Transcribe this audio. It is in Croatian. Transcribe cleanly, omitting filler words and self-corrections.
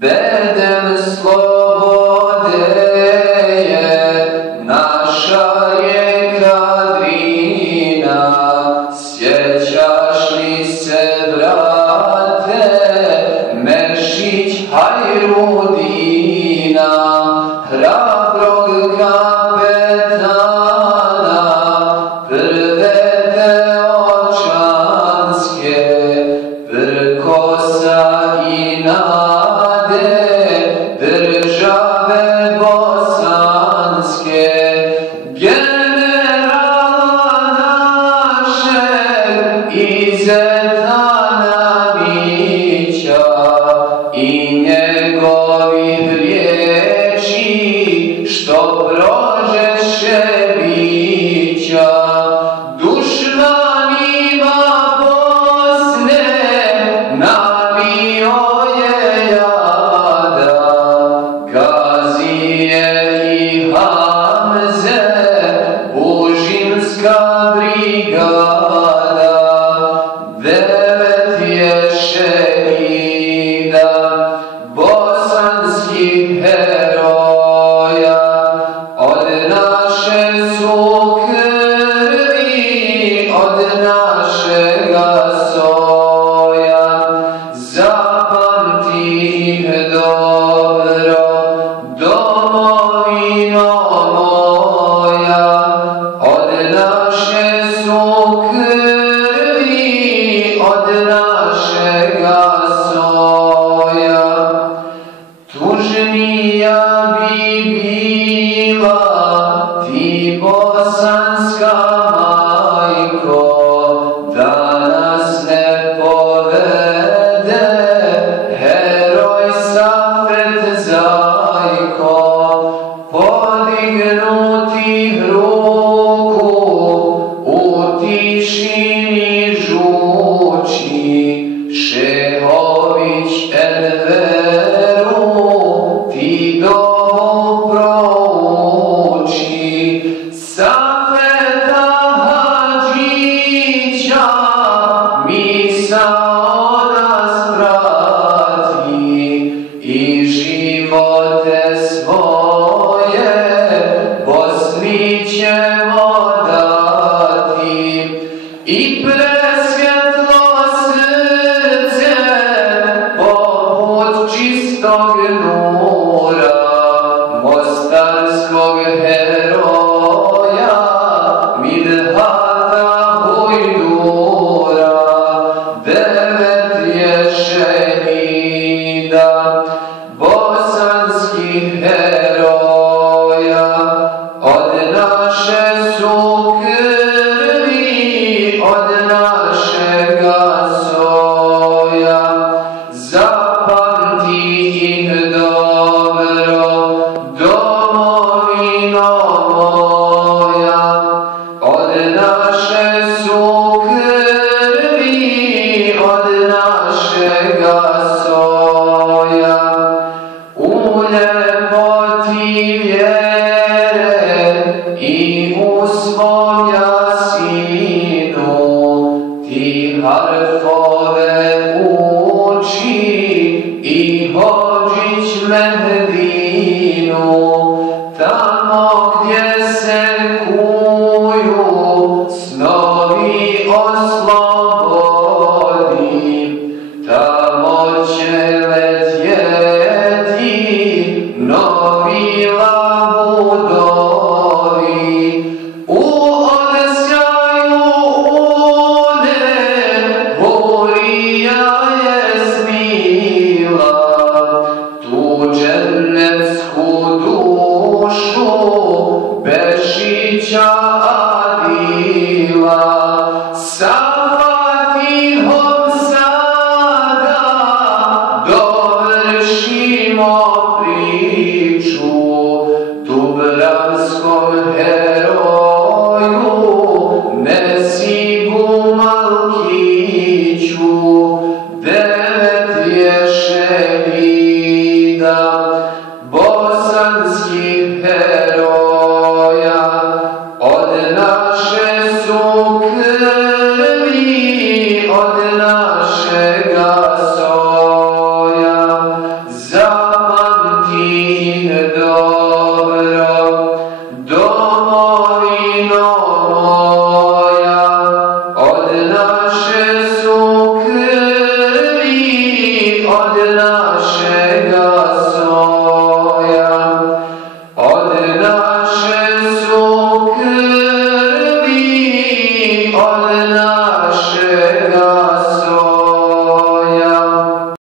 Bedem slobode je naša rijeka Drina. Sjećaš li se, brate, Meršić Hajrudina, hrabrog kapetana prve Deočanske, prkosa i nade države bosanske, generala našeg Izetana Mića i njegovih riječi što prožeše bića. Dušmanima Bosne nabio je jada, Gazije i Hamze, Bužinska brigada, 9 je šehida bosanskih heroja, od naše su krvi, od našega soja. Zapamti ih dobro, domovino moja, od naše su krvi, od našega soja. Tužnija bi bila ti bosanska majko, da nas ne povede heroj Safet Zajko, podignuti ruku u tišini žuči, Šehović Enveru ti dobu prouči. Safeta Hadžića misao nas prati i živote svoje Bosni ćemo dati. I presvjetlo srce poput čistog nura mostarskog heroja Midhata Hujdura. 9 je šehida bosanskih heroja, od naše su krvi, od našega soja. Zapamti ih dobro, domovino moja, od naše su krvi, od našega soja. U ljepoti vjere i u svom Jasinu ti harfove uči i Hodžić Mehdinu, tamo gdje se kuju snovi o slobodi, tamo će letjeti novi labudovi. U odsjaju une burija je smila, tu džennetsku dušu Bešića Adila. Sa Fatihom sada dovršimo priču dubravskom heroju Nesibu Malkiću. 9 je šehida bosanskih heroja, od naše su krvi, od našega soja. našega